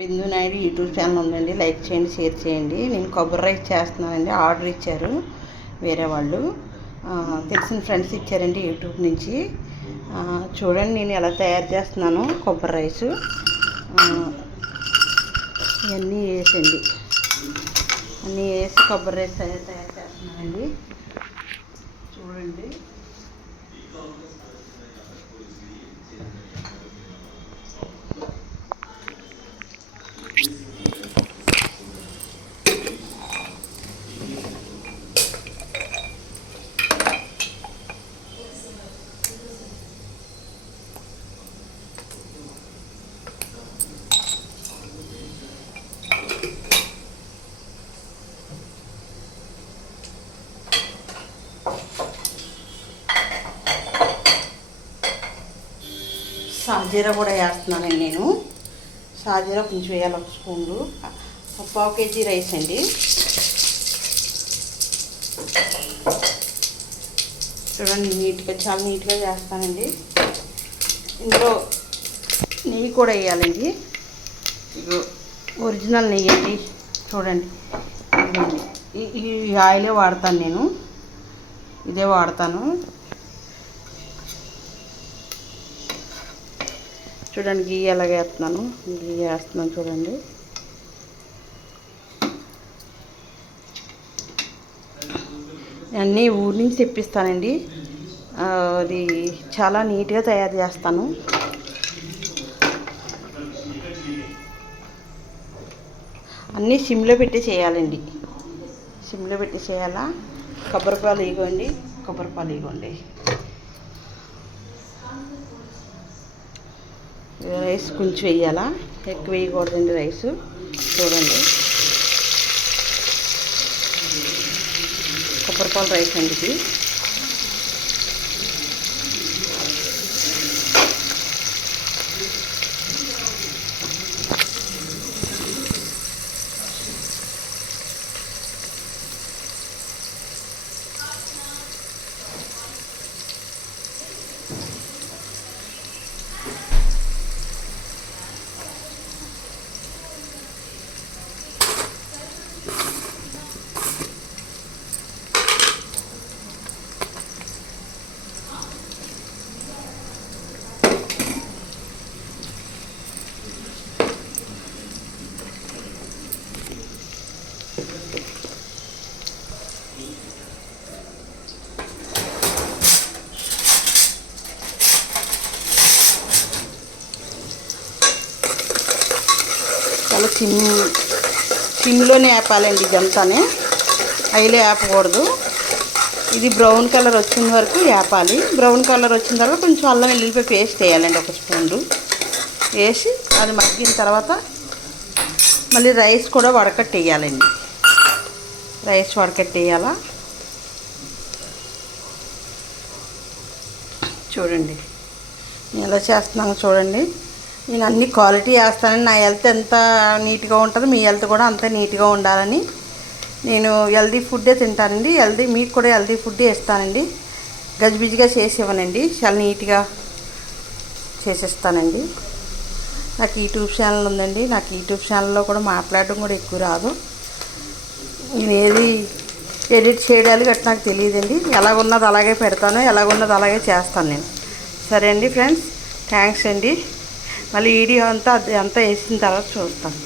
బిందు Naidu YouTube channel ఉందండి, like చేయండి, share చేయండి. నేను కొబ్బరి రైస్ చేస్తున్నానండి. ఆర్డర్ ఇచ్చారు వేరే వాళ్ళు, తెలిసిన ఫ్రెండ్స్ ఇచ్చారండి యూట్యూబ్ నుంచి. చూడండి నేను ఎలా తయారు చేస్తున్నాను కొబ్బరి రైసు. ఇవన్నీ వేసండి, అన్నీ వేసి కొబ్బరి రైస్ తయారు చేస్తున్నానండి. చూడండి సాజీరా కూడా వేస్తున్నానండి నేను. సాజీరా కొంచెం వేయాలి, 1 స్పూన్లు. 1/2 కేజీ రైస్ అండి. చూడండి నీట్గా, చాలా నీట్గా చేస్తానండి. ఇందులో నెయ్యి కూడా వేయాలండి. ఒరిజినల్ నెయ్యి అండి. చూడండి ఈ ఆయిలే వాడతాను నేను, ఇదే వాడతాను. చూడండి గీ ఎలాగ వేస్తున్నాను, గీ వేస్తున్నాను చూడండి. అన్నీ ఊరి నుంచి తెప్పిస్తానండి. అది చాలా నీట్గా తయారు చేస్తాను. అన్నీ సిమ్లో పెట్టి చేయాలండి, సిమ్లో పెట్టి చేయాలా. కొబ్బరిపాలు ఇగోండి, కొబ్బరిపాలు ఇగోండి. రైస్ కొంచెం వేయాలా, ఎక్కువ వేయకూడదండి రైసు. చూడండి కొబ్బరిపాలు రైస్ అండి ఇది. చాలా సిమ్లోనే వేపాలండి ఇదంతానే, హైలో వేపకూడదు. ఇది బ్రౌన్ కలర్ వచ్చిన వరకు వేపాలి. బ్రౌన్ కలర్ వచ్చిన తర్వాత కొంచెం అల్లం వెల్లుల్లిపాయ పేస్ట్ వేయాలండి, 1 స్పూన్లు వేసి అది మగ్గిన తర్వాత మళ్ళీ రైస్ కూడా వడకట్టేయాలండి. రైస్ వడకట్టేయాలా. చూడండి నేను ఎలా చేస్తున్నాను చూడండి. నేను అన్ని క్వాలిటీ వేస్తానని, నా హెల్త్ ఎంత నీట్గా ఉంటుందో మీ హెల్త్ కూడా అంత నీట్గా ఉండాలని నేను హెల్తీ ఫుడ్డే తింటానండి. మీకు కూడా హెల్తీ ఫుడ్డే ఇస్తానండి. గజిబిజిగా చేసి ఇవ్వనండి, చాలా నీట్గా చేసిస్తానండి. నాకు యూట్యూబ్ ఛానల్ ఉందండి. నాకు యూట్యూబ్ ఛానల్లో కూడా మాట్లాడడం కూడా ఎక్కువ రాదు. నేను ఏది ఎడిట్ చేయడానికి గట్రా నాకు తెలియదండి. ఎలాగున్నది అలాగే పెడతాను, ఎలాగున్నది అలాగే చేస్తాను నేను. సరే అండి ఫ్రెండ్స్, థ్యాంక్స్ అండి. మళ్ళీ వీడియో అంతా వేసిన తర్వాత చూస్తాను.